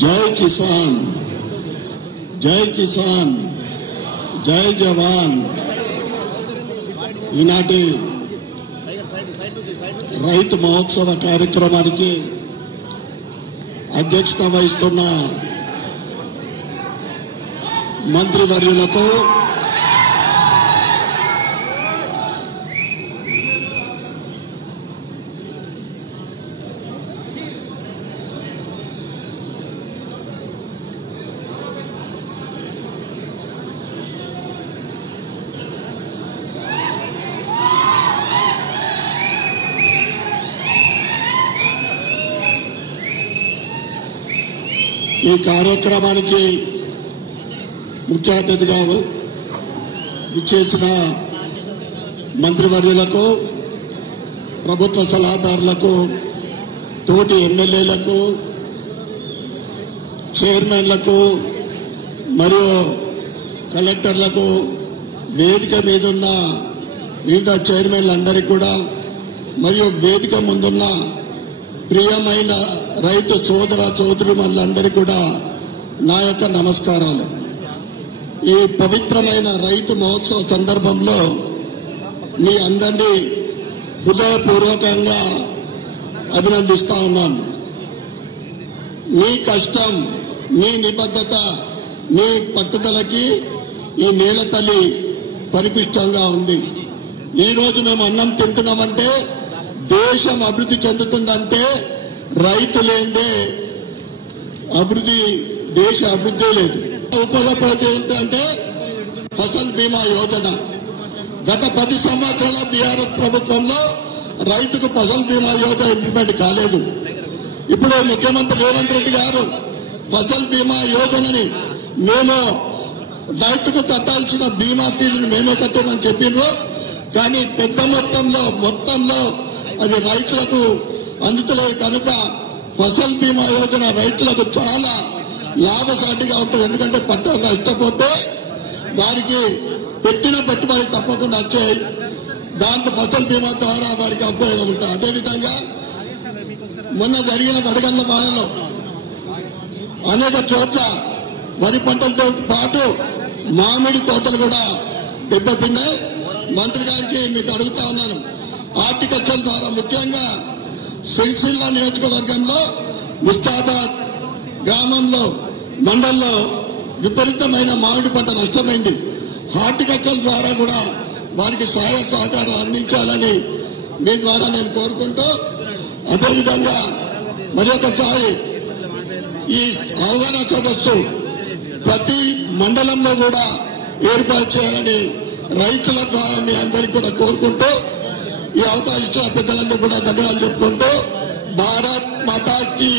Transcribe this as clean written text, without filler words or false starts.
జై కిసాన్, జై కిసాన్, జై జవాన్. ఈనాటి రైతు మహోత్సవ కార్యక్రమానికి అధ్యక్షత వహిస్తున్న మంత్రివర్యులకు, ఈ కార్యక్రమానికి ముఖ్య అతిథిగా ఇచ్చేసిన మంత్రివర్యులకు, ప్రభుత్వ సలహాదారులకు, తోటి ఎమ్మెల్యేలకు, చైర్మన్లకు మరియు కలెక్టర్లకు, వేదిక మీదున్న వివిధ చైర్మన్లందరికీ కూడా మరియు వేదిక ముందున్న ప్రియమైన రైతు సోదర సోదరులందరికీ కూడా నా యొక్క నమస్కారాలు. ఈ పవిత్రమైన రైతు మహోత్సవ సందర్భంలో మీ అందరినీ హృదయపూర్వకంగా అభినందిస్తా ఉన్నాను. మీ కష్టం, మీ నిబద్ధత, మీ పట్టుదలకి ఈ నేల తల్లి పరిపుష్టంగా ఉంది. ఈరోజు మేము అన్నం తింటున్నామంటే, దేశం అభివృద్ధి చెందుతుందంటే రైతు లేదే అభివృద్ధి, దేశ అభివృద్ధి లేదు. ఉపయోగపడేది ఏంటంటే ఫసల్ బీమా యోజన. గత 10 సంవత్సరాల బీఆర్ఎస్ ప్రభుత్వంలో రైతుకు ఫసల్ బీమా యోజన ఇంప్లిమెంట్ కాలేదు. ఇప్పుడు ముఖ్యమంత్రి రేవంత్ రెడ్డి గారు ఫసల్ బీమా యోజనని మేము రైతుకు కట్టాల్సిన బీమా ఫీజును మేమే కట్టామని చెప్పిండ్రు. కానీ పెద్ద మొత్తంలో అది రైతులకు అందుతలేదు కనుక ఫసల్ బీమా యోజన రైతులకు చాలా లాభసాటిగా ఉంటుంది. ఎందుకంటే పంట నష్టపోతే వారికి పెట్టిన పెట్టుబడి తప్పకుండా వచ్చాయి. దాంతో ఫసల్ బీమా ద్వారా వారికి ఉపయోగం ఉంటుంది. అదేవిధంగా మొన్న జరిగిన వడగండ్ల వానలో అనేక చోట్ల వరి పంటలతో పాటు మామిడి తోటలు కూడా దెబ్బతిన్నాయి. మంత్రి గారికి మీకు అడుగుతా ఉన్నాను, హార్టికల్చర్ ద్వారా ముఖ్యంగా సిరిసిల్ల నియోజకవర్గంలో ముస్తాబాద్ గ్రామంలో మండల్లో విపరీతమైన మామిడి పంట నష్టమైంది. హార్టికల్చర్ ద్వారా కూడా వారికి సహాయ సహకారం అందించాలని మీ ద్వారా నేను కోరుకుంటూ, అదేవిధంగా మరి ఒకసారి ఈ అవగాహన సదస్సు ప్రతి మండలంలో కూడా ఏర్పాటు చేయాలని రైతుల ద్వారా మీ అందరికీ కూడా కోరుకుంటూ, ఈ అవకాశం ఇచ్చిన పెద్దలందరూ కూడా ధన్యవాదాలు చెప్పుకుంటూ, భారత్ మాతాకి